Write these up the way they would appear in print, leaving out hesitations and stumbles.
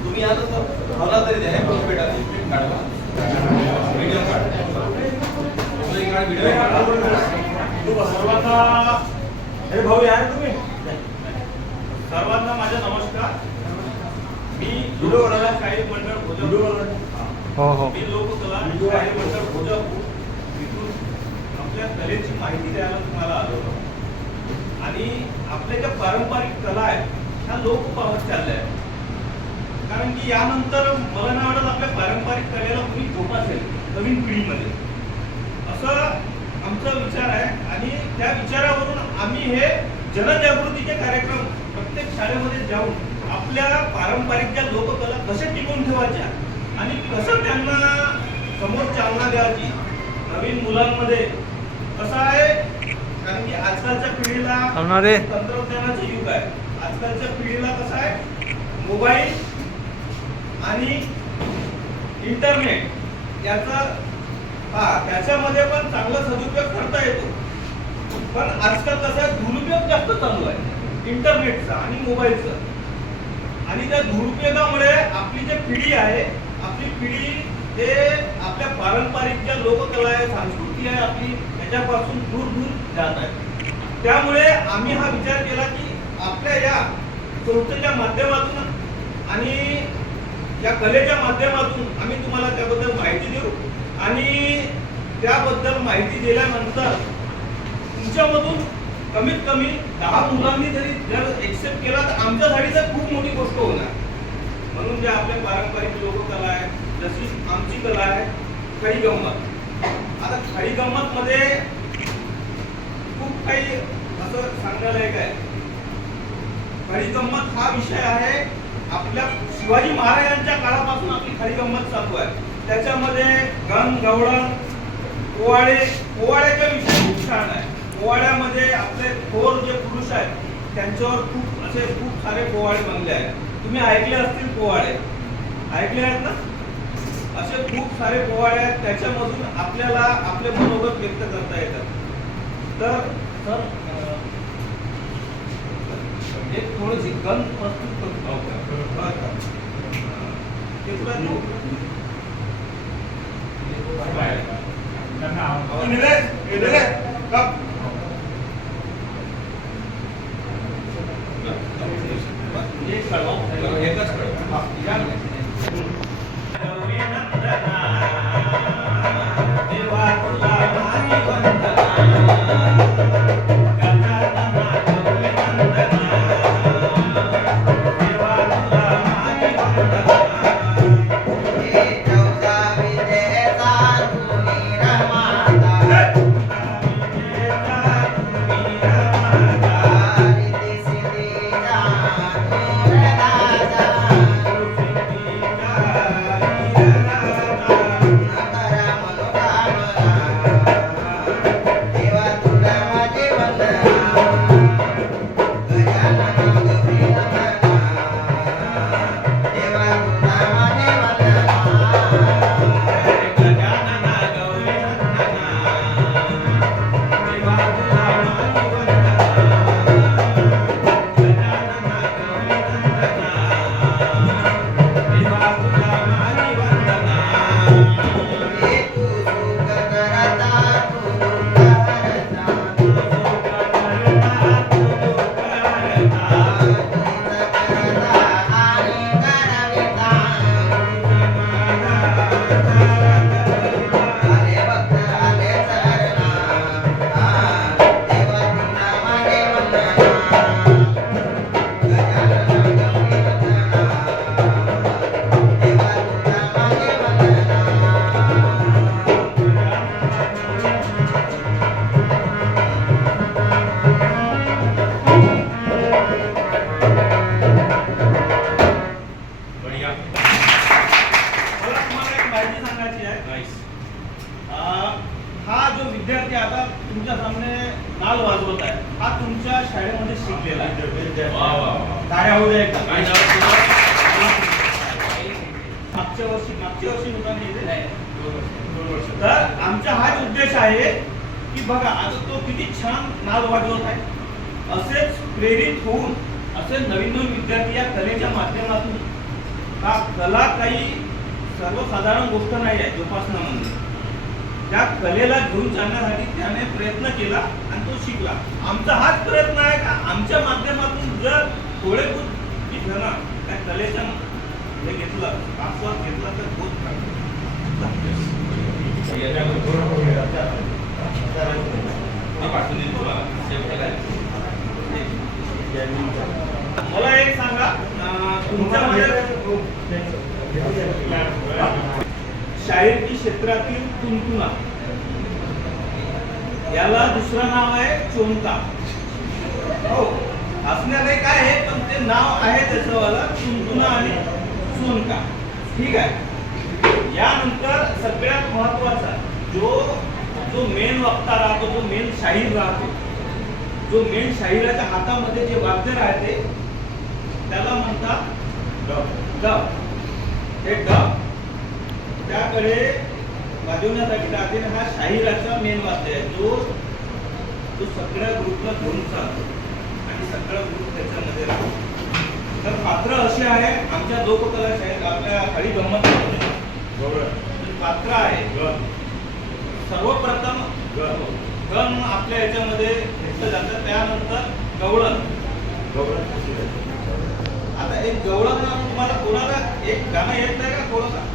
तुम्ही आता मला तरी द्या भेटा व्हिडिओ सर्वांना हे भाऊ आहे तुम्ही सर्वांना माझा नमस्कार. मी लोककला शाहीर मंडळ भोजपूर मी लोककला शाहीर मंडळ भोजपूर इथून आपल्या कलेची माहिती द्यायला तुम्हाला आलो आणि आपल्या ज्या पारंपरिक कला आहेत ह्या लोप पावत चालल्या आहेत. कारण की यानंतर मला नाही वाटत आपल्या पारंपरिक कलेला कुणी जोपासेल नवीन पिढीमध्ये असं आमचा विचार आहे. आणि त्या विचारावरून आम्ही हे जनजागृतीचे कार्यक्रम प्रत्येक शाळेमध्ये जाऊन आपल्या पारंपरिक ज्या लोककला कशा टिकवून ठेवायच्या आणि कसं त्यांना समोर चालना द्यायची नवीन मुलांमध्ये कसं आहे. कारण की आजकालच्या पिढीला तंत्रज्ञानाचे युग आहे. आजकालच्या पिढीला कसं आहे मोबाईल आणि इंटरनेट याचा त्याच्यामध्ये पण चांगला सदुपयोग करता येतो. पण आजकाल कसं आहे दुरुपयोग जास्त चालू आहे इंटरनेटचा आणि मोबाईलचा. आणि त्या दुरुपयोगामुळे आपली जी पिढी आहे आपली पिढी हे आपल्या पारंपरिक ज्या लोककला आहे संस्कृती आहे आपली त्याच्यापासून दूर दूर जात आहे. त्यामुळे आम्ही हा विचार केला की आपल्या या संस्थेच्या माध्यमातून आणि या कलेच्या माध्यमातून आम्ही तुम्हाला त्याबद्दल माहिती देऊ आणि त्याबद्दल माहिती दिल्यानंतर तुमच्यामधून कमीत कमी 10 मुलांनी जरी जर एक्सेप्ट केला तर आमच्यासाठी तर खूप मोठी गोष्ट होणार. म्हणून जे आपल्या पारंपरिक लोककला आहे जशी आमची कला आहे खडी गंमत. आता खडी गंमत मध्ये खूप काही असं सांगायला एक आहे. खडी गंमत हा विषय आहे आपल्या शिवाजी महाराजांच्या काळापासून आपली खडी गंमत चालू आहे. त्याच्यामध्ये गण गवळण पोवाड्याचा विषय खूप छान आहे. पोवाड्यामध्ये आपले थोर जे पुरुष आहेत त्यांच्यावर खूप सारे पोवाडे बनले आहेत. तुम्ही ऐकले असतील पोवाडे ऐकले आहेत ना. असे खूप सारे पोवाडे आहेत त्याच्यामधून आपल्याला आपले मनोगत व्यक्त करता येतात. तर एक थोडीशी गण प्रस्तुत करतो तुमच्या सामने नाल वाजवत आहे हा तुमच्या शाळेमध्ये शिकलेला आहे. काय होऊ दे मागच्या वर्षी मुलांनी तर आमचा हाच उद्देश आहे की बघा आता तो किती छान नाल वाजवत आहे. असेच प्रेरित होऊन असे नवीन नवीन विद्यार्थी या कलेच्या माध्यमातून हा कला काही सर्वसाधारण गोष्ट नाही आहे जोपासना म्हणजे त्या कलेला घेऊन जाण्यासाठी त्याने प्रयत्न केला आणि तो शिकला. आमचा हाच प्रयत्न आहे का आमच्या माध्यमातून जर थोडे खूप जण त्या कलेच्या हे घेतलं आस्वाद घेतला तर बहुत मला एक सांगा तुमच्यामध्ये शाळेची क्षेत्रातील तुंतुना याला दुसरं नाव आहे चोंता. हो असण्याकडे काय आहे पण ते नाव आहे त्याचं वाला तुंतुना आणि चोंता. ठीक आहे. यानंतर सगळ्यात महत्वाचा जो मेन वक्ता राहतो जो मेन शाहीर राहतो जो मेन शाहिराच्या हातामध्ये जे वाद्य राहते त्याला म्हणतात डब. हे डब त्याकडे वाजवण्यासाठी राहते हा शाहिराचा मेन वाद्य आहे जो सगळ्या ग्रुपला घेऊन चालतो आणि सगळा ग्रुप त्याच्यामध्ये राहतो. तर पात्र असे आहे आमच्या लोककला शाळेत आपल्या हळी गंमत पात्र आहे. सर्वप्रथम गण आपल्या याच्यामध्ये घेतलं जातं. त्यानंतर गवळण. आता एक गवळण तुम्हाला कोणाला एक गाणं येत नाही का थोडंसं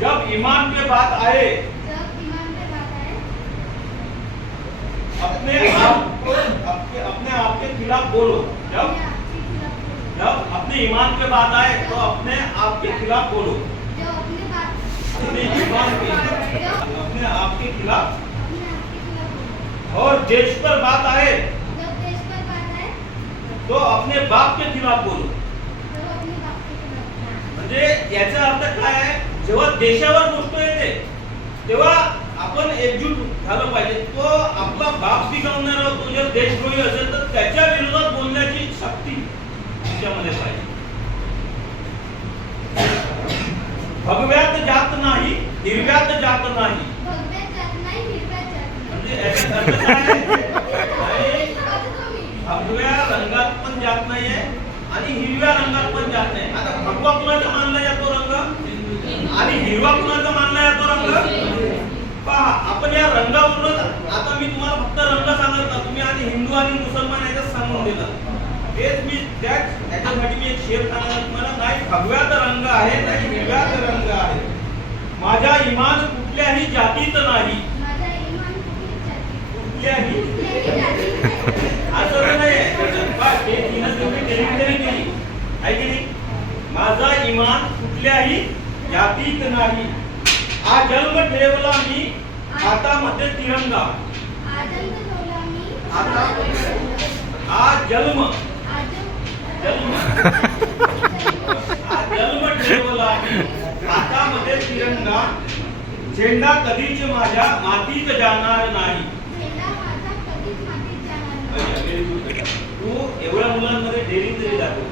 जब ईमान पे बात आए अपने आप के खिलाफ बोलो. जब अपने ईमान पे बात आए तो अपने आप के खिलाफ बोलो. अपने आप के खिलाफ. और देश पर बात आए तो अपने बाप के खिलाफ बोलो. म्हणजे याचा अर्थ काय आहे जेव्हा देशावर गोष्ट येते तेव्हा आपण एकजूट झालं पाहिजे. तो आपला बाप बिघडवणारा तो जर देशद्रोही असेल तर त्याच्या विरोधात बोलण्याची शक्ती तुमच्यामध्ये पाहिजे. भगव्यात जात नाही हिरव्यात जात नाही म्हणजे याचा अर्थ काय भगव्या रंगात पण जात नाहीये आणि हिरव्या रंगात पण जात नाही. आता भगवा कुणाचा मानला जातो रंग आणि हिरवा कुणाचा मानला जातो रंग. पहा आपण या रंगावरून आता मी तुम्हाला फक्त रंग सांगत ना तुम्ही आणि हिंदू आणि मुसलमान याच्यात सांगून दिला. तेच मी त्याच्यासाठी मी एक शेर सांगणार तुम्हाला. नाही भगव्यात रंग आहे नाही हिरव्यात रंग आहे. माझा इमान कुठल्याही जातीत नाही. कुठल्याही जातीत नाही. हा जन्म ठेवला मी हातामध्ये तिरंगा. हा जन्म ठेवला मी हातामध्ये तिरंगा. झेंडा कधीच माझ्या मातीत जाणार नाही. तू एवढ्या मुलांमध्ये डेअरिंग तरी दाखव.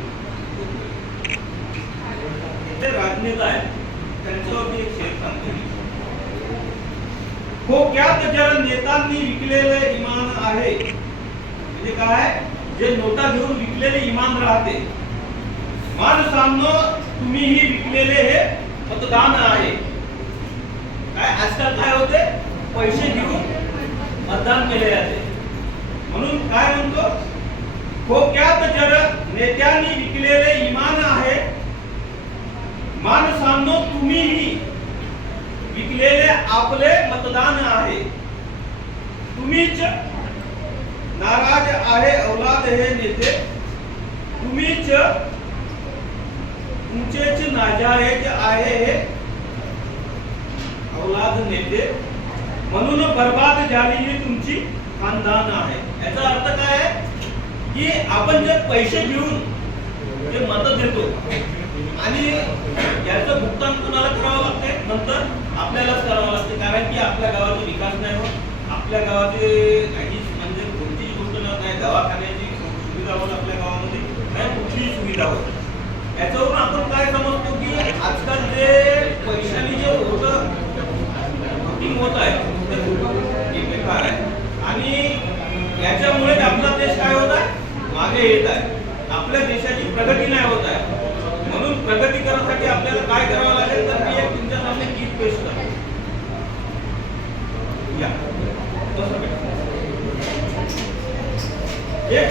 ते राजनेता आहे, त्यांच्यावरती एक शेर सांगतो. खोक्यात जर नेत्यांनी विकलेले इमान आहे. म्हणजे काय, जे नोटा घेऊन विकलेले इमान राहते. माणसांनो तुम्हीही विकलेले हे मतदान आहे. काय आजकाल काय होते, पैसे घेऊन मतदान केले जाते. म्हणून काय म्हणतो, खोक्यात जर नेत्यांनी विकलेले इमान आहे. माणसांनो तुम्हीही विकलेले आपले मतदान आहे. तुम्हीच नाराज आहे औलाद हे नेते. तुम्हीच तुमचेच नाजायज आहे हे औलाद नेते. म्हणून बर्बाद झाली ही तुमची खानदान आहे. याचा अर्थ काय आहे की आपण जे पैसे घेऊन जे मत देतो आणि याचं भुगतान कोणाला करावं लागते, नंतर आपल्यालाच करावं लागते. कारण की आपल्या गावाचा विकास नाही होत. आपल्या गावाचे काही म्हणजे कोणतीही गोष्ट नाही, दवाखान्याची सुविधा होत आपल्या गावामध्ये, नाही कुठलीही सुविधा होत. याच्यावरून आपण काय समजतो की आजकाल जे पैशाने जे वोटिंग होत आहे ते बेकार आहे. आणि याच्यामुळे आपला देश काय होत आहे, मागे येत आहे. आपल्या देशाची प्रगती नाही होत आहे. म्हणून प्रगती करण्यासाठी आपल्याला काय करावं लागेल, तर मी एक तुमच्या सामने गीत पेश करतो. एक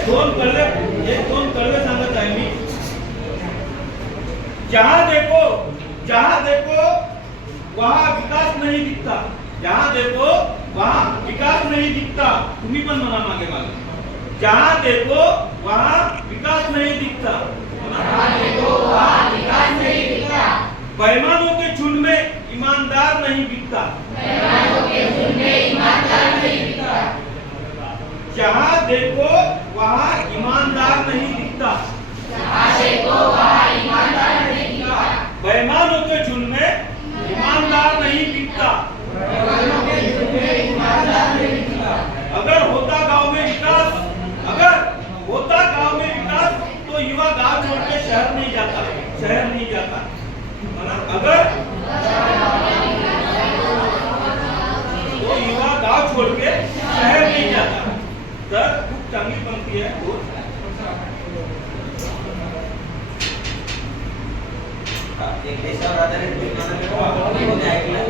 दोन कळवे सांगत आहे मी. जहां देखो वहां विकास नहीं दिखता. जहां देखो वहां विकास नहीं दिखता. तुम्ही पण म्हणा मागे मागे. जहां देखो वहां विकास नहीं दिखता. बेईमानों के झुंड में ईमानदार नहीं बिकता. जहां देखो वहां ईमानदार नहीं दिखता. बेईमानों के झुंड में ईमानदार नहीं बिकता. अगर होता गांव में विकास तो युवा गांव छोड़ के शहर नहीं जाता. अगर तो युवा गांव छोड़ के शहर नहीं जाता. तर खूप चांगली पंक्ती आहे. एक देशावर आधारित गीत ऐकलं,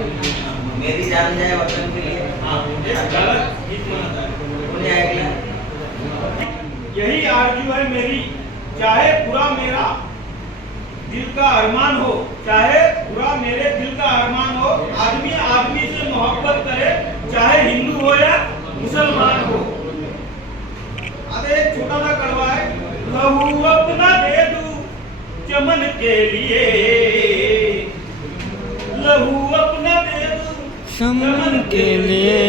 मेरी जान जाए वतन के लिए. गीत म्हणत आहे. कोणी ऐकलं? यही आरज़ू है मेरी, चाहे बुरा मेरा दिल का अरमान हो. चाहे बुरा मेरे दिल का अरमान हो. आदमी आदमी से मोहब्बत करे, चाहे हिंदू हो या मुसलमान हो. आता एक छोटा सा कड़वा है. लहू अपना दे दूं चमन के लिए. लहू अपना दे दूं चमन के लिए.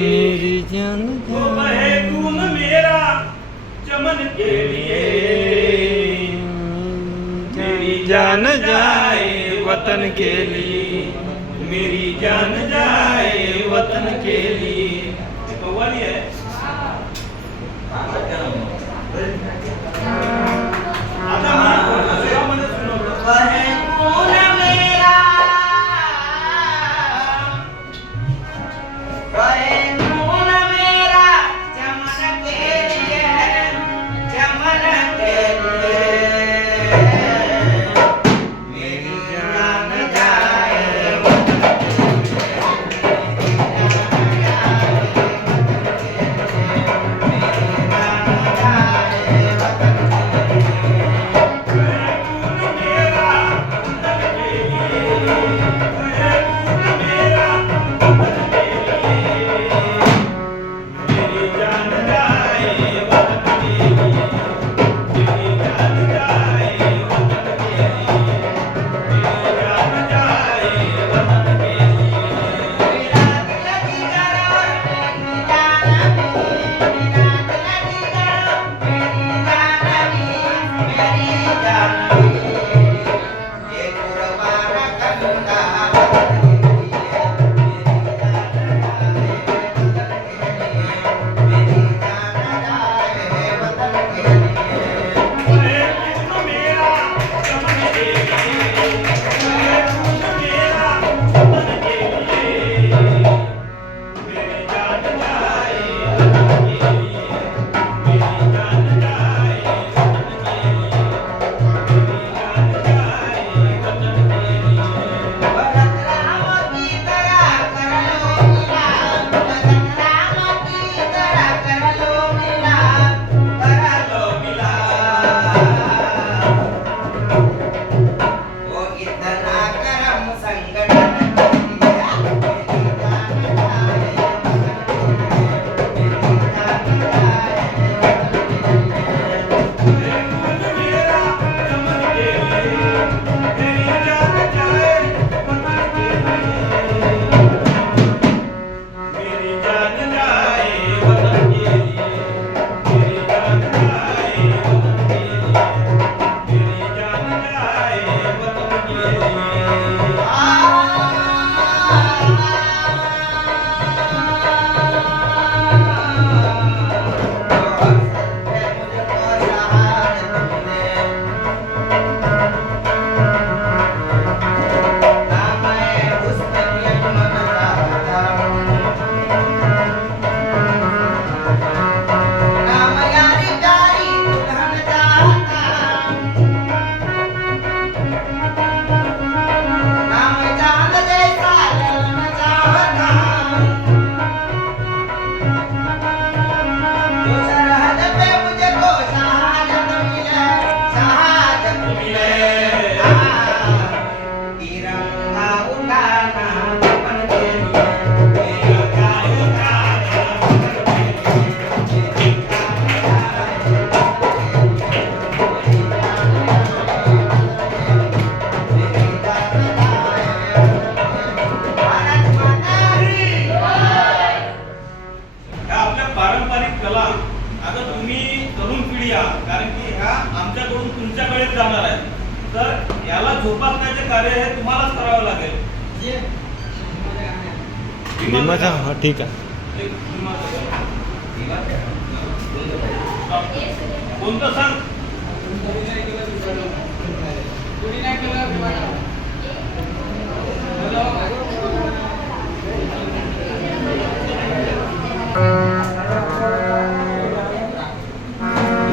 मेरी जान तो बहे खून मेरा चमन के लिए. मेरी जान जाए वतन के लिए. मेरी जान जाए वतन के लिए. कव्वाली है. आता मैं सुनो. कार्य हे तुम्हालाच करावं लागेल. भीमाचा हा ठीक आहे. एक कोणतं सांग?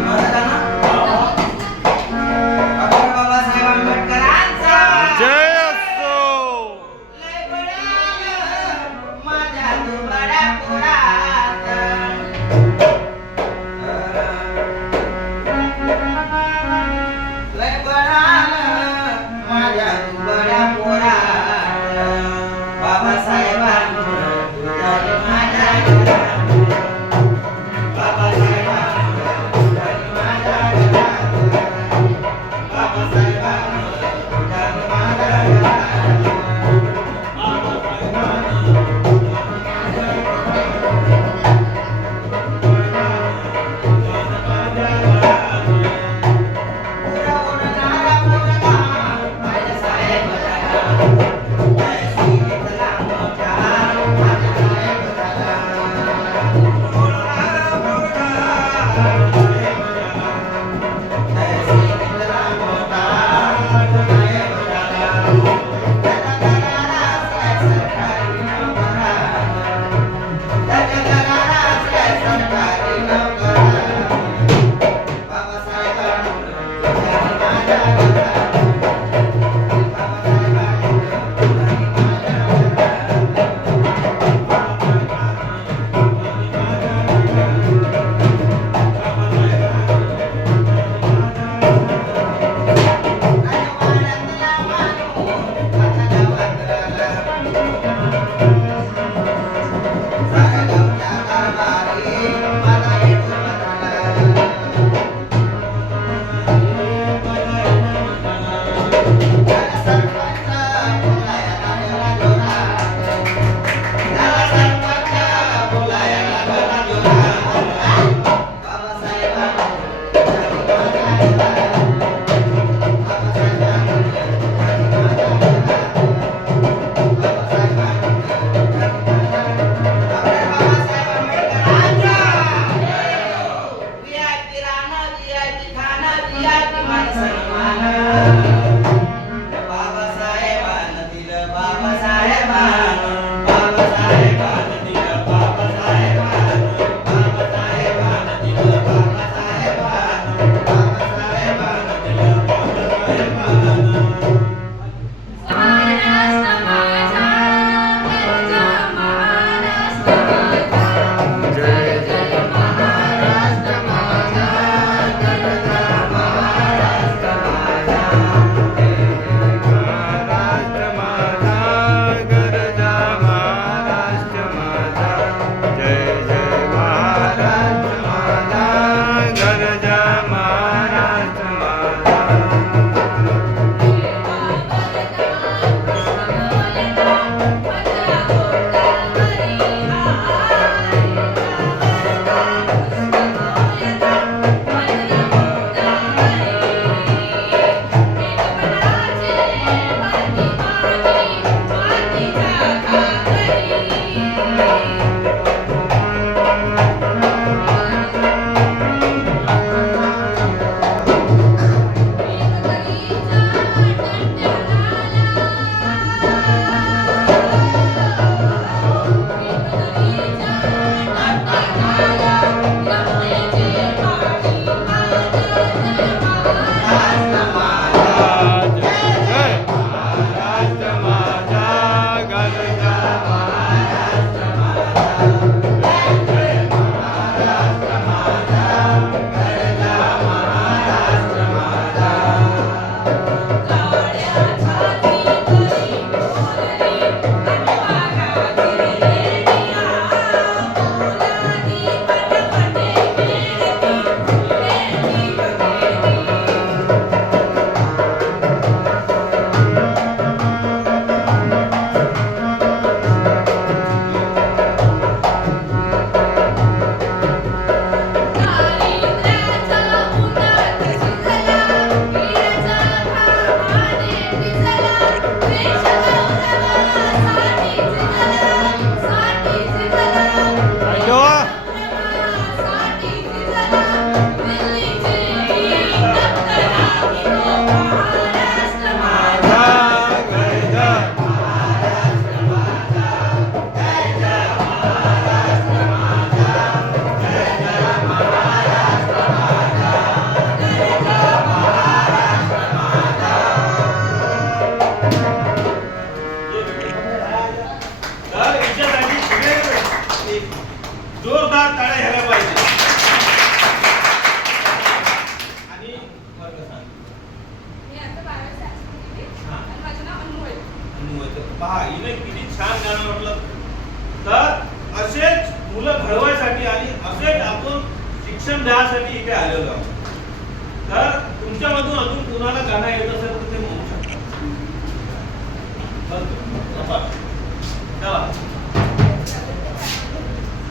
माझं गाणं? डॉक्टर बाबासाहेब आंबेडकरांचा जय असो. लय बळालं माझ्या दुबळ्या पोरात. लय बळालं माझ्या दुबळ्या पोरात. बाबासाहेबांमुळं उजाड माझ्या घरात. बाबासाहेबांमुळं उजाड माझ्या घरात. बाबासाहेबांमुळं उजाड माझ्या घरात. पुरा उडणारा पोरगा बाळासाहेब झाला. जय श्री विठ्ठला मोठा बाळासाहेब झाला. उडणारा पोरगा बाळासाहेब झाला. जय श्री विठ्ठला मोठा बाळासाहेब झाला. त्याच्या घराला सरकारी नोकरा. त्याच्या घराला सरकारी नोकरा. बाबासाहेबांमुळं उजाड माझ्या घरात. बाबासाहेबांमुळं उजाड माझ्या घरात. राजवाड्यातला माणूस आता गावात आला. साऱ्या गावच्या कारभारी माझा येतो बदला. त्याला सरपंच बोलायला लागला जोरात. त्याला सरपंच बोलायला लागला जोरात. बाबासाहेबांमुळं उजाड माझ्या घरात. बाबासाहेबांमुळं उजाड माझ्या घरात. बाबासाहेबांमुळं उजाड माझ्या घरात. डॉक्टर बाबासाहेब आंबेडकरांचा VIP राहणं, VIP खाणं, VIP मान सन्मान. बाबासाहेबानं दिलं बाबासाहेबानं. बाबासाहेबानं दिलं बाबासाहेबानं. बाबासाहेबानं दिलं बाबासाहेबानं. बाबासाहेबानं दिलं बाबासाहेबानं. महाराष्ट्र माझा गरजा महाराष्ट्र माझा जय जय महाराष्ट्र माझा गरजा महाराष्ट्र माझा महाराष्ट्र माझा गरजा महाराष्ट्र एक जोरदार टाळ्या घ्यायला पाहिजे. आणि वर्ग सांग. मी आता 12वी शाळेत होते आणि माझं नाव अनु आहे. पहा हिने किती छान गाणं म्हटलं. तर असेच मुलं घडवायसाठी आणि असेच आपण शिक्षण द्यायसाठी इथे आलेलो आहोत. तर तुमच्यामधून अजून कुणाला गाणं येत असेल तर ते म्हणू शकता. चला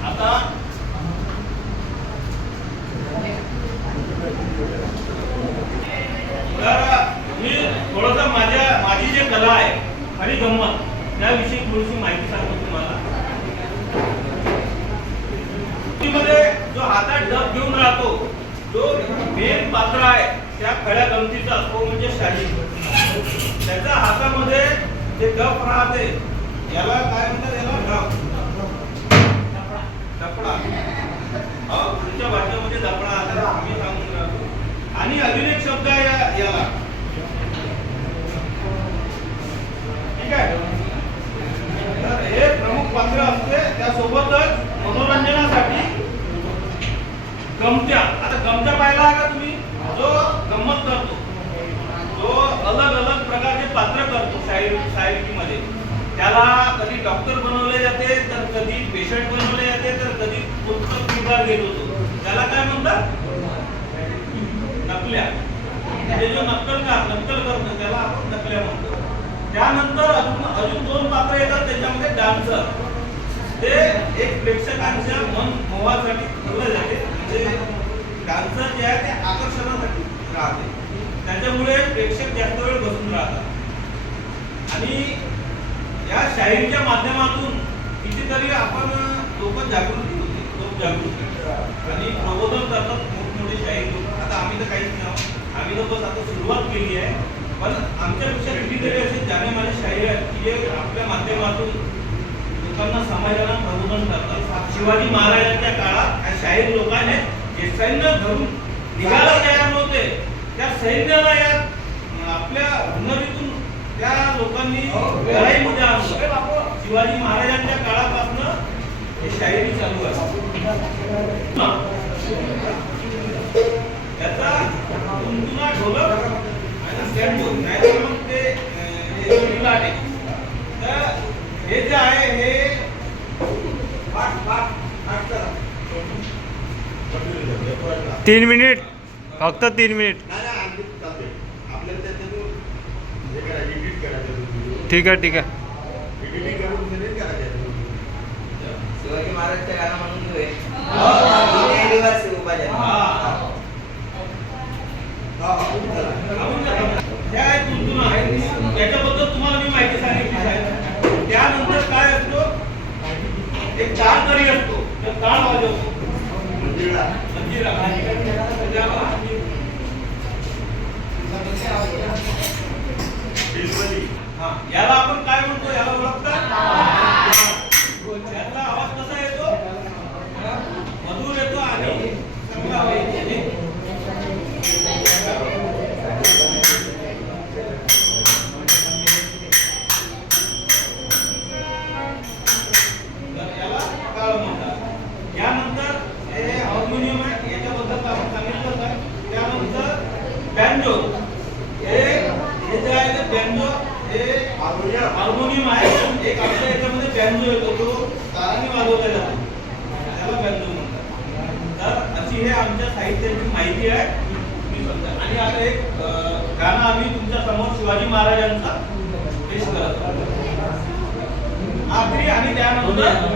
आता तर मी थोडंसं माझी जी कला आहे आणि गंमत त्याविषयी थोडीशी माहिती सांगतो तुम्हाला. मध्ये जो हातात डब घेऊन राहतो जो मेन पात्र आहे त्या खड्या गमतीचा असतो म्हणजे शाही. त्याच्या हातामध्ये जे डब राहते याला काय म्हणतात, याला डफडा. तुमच्या भाषेमध्ये डफडा आता आम्ही सांगून राहतो. आणि अजून एक शब्द आहे याला, ठीक आहे. तर हे प्रमुख पात्र असते. त्यासोबतच मनोरंजनासाठी गमत्या. आता गमत्या पाहिला आहे का तुम्ही? जो गंमत करतो, जो अलग अलग प्रकारचे पात्र करतो शायरीमध्ये. त्याला कधी डॉक्टर बनवले जाते, तर कधी पेशंट बनवले जाते, तर कधी पुस्तक किरदार घेत होतो. त्याला काय म्हणतात? नकल्या. म्हणजे जो नक्कल करतो त्याला आपण नकल्या म्हणतो. त्यानंतर अजून 2 पात्र येतात त्याच्यामध्ये. डान्सर. ते एक प्रेक्षकांच्या मन मोहासाठी ठेवले जाते. म्हणजे डान्सर जे आहे ते आकर्षणासाठी राहते. त्याच्यामुळे प्रेक्षक जास्त वेळ बसून राहतात. आणि या शायरीच्या माध्यमातून कितीतरी आपण लोक जागृती होते, लोक जागृती आणि प्रबोधन करतात मोठमोठे शाहीर लोक. आता आम्ही तर काहीच नाही, आम्ही तर बस आता सुरुवात केली आहे. पण आमच्यापेक्षा कितीतरी असे जानेमाने शाहीर आहेत की जे आपल्या माध्यमातून लोकांना, समाजाला प्रबोधन करतात. शिवाजी महाराजांच्या काळात या शाहीर लोकांनी जे सैन्य धरून निघायला तयार नव्हते, त्या सैन्याला या आपल्या हुनरीतून त्या लोकांनी लढाईमध्ये आणलं. शिवाजी महाराजांच्या काळापासून हे शाहिरी चालू आहे. त्याचा तुंतुना ढोलक आणि सेंडू नाही मग ते लाटे. तर हे जे आहे हे पाठ 3 मिनिट, फक्त 3 मिनिट. ठीक आहे, ठीक आहे. शिवाजी महाराजचं गाणं म्हणून घेऊया. त्याच्याबद्दल तुम्हाला मी माहिती सांगितली आहे. त्यानंतर काय असतो, एक ताल तरी असतो, तो ताल वाजवतो मंजिरा. याला आपण काय म्हणतो, याला ओळखतात? याचा आवाज कसा येतो? मधुर येतो आणि चांगला येतो. यानंतर हे हार्मोनियम आहे, याच्याबद्दल आपण सांगितलं आहे. त्यानंतर बँजो. हे जे आहे ते बँजो हे हार्मोनियम आहे. एक आपल्या याच्यामध्ये बँजो येतो, तो तारांनी वाजवला जातो, त्याला बँजो म्हणतात. तर अशी हे आमच्या साहित्याची माहिती आहे, तुम्ही समजा. आणि आता एक गाणं आम्ही तुमच्या समोर शिवाजी महाराजांचा पेश करत आहोत. आखरी आणि त्यानंतर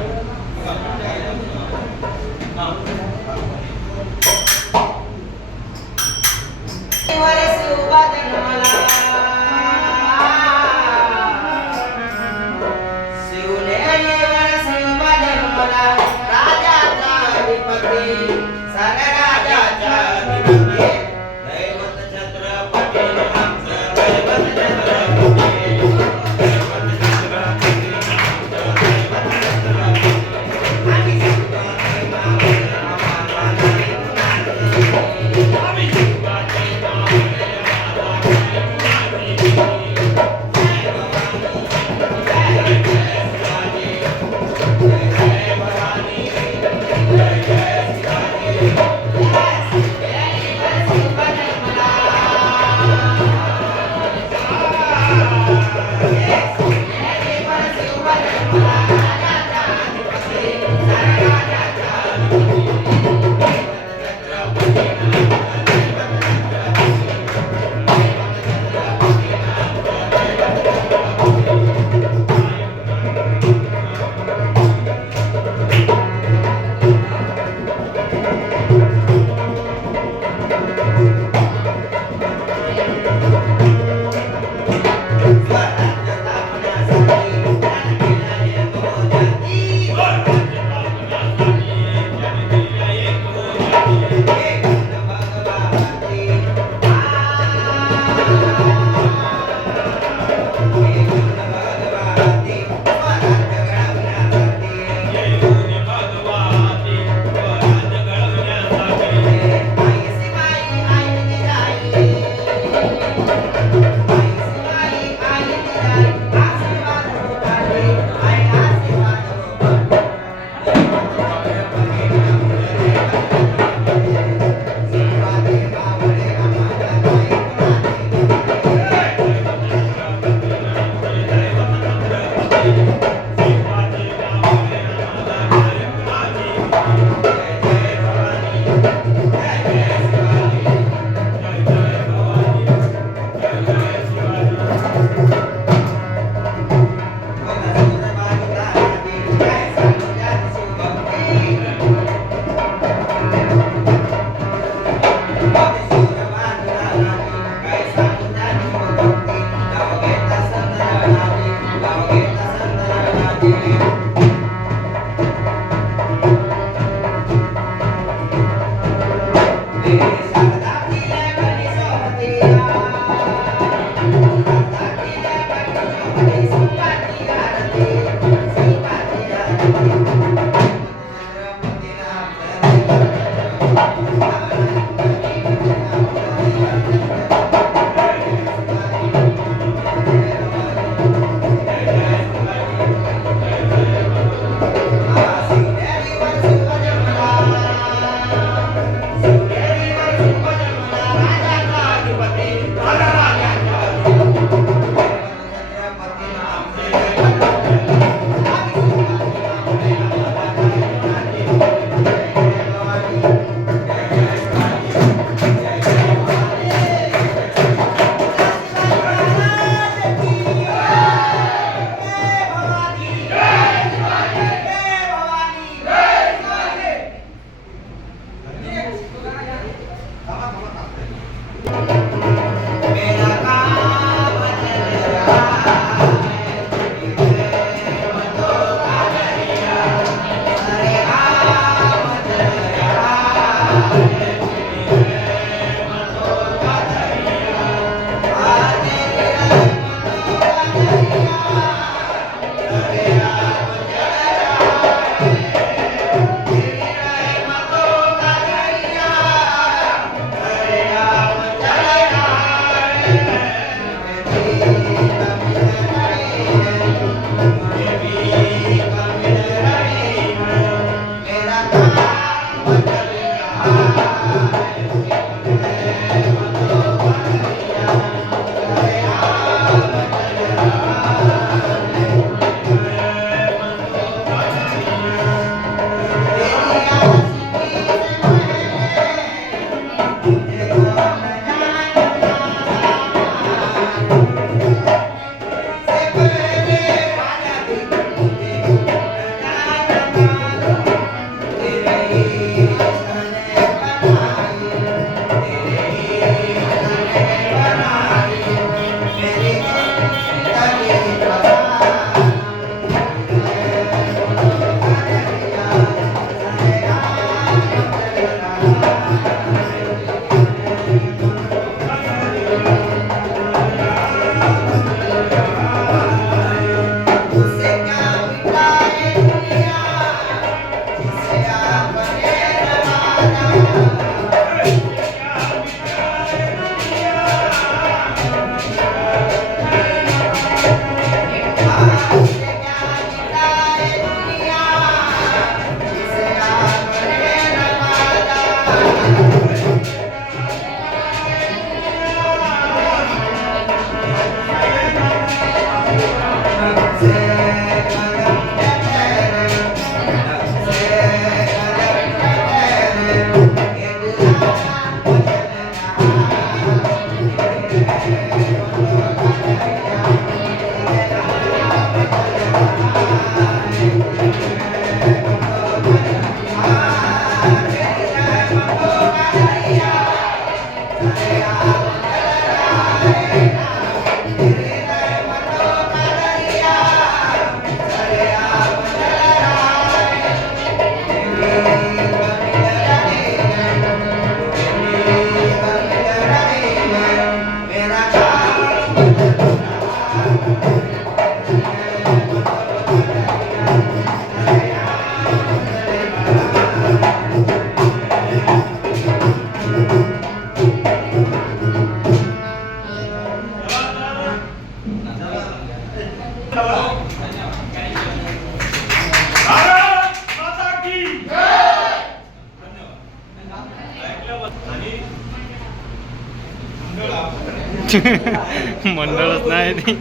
मंडळच नाही ती.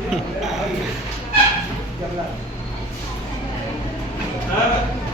तर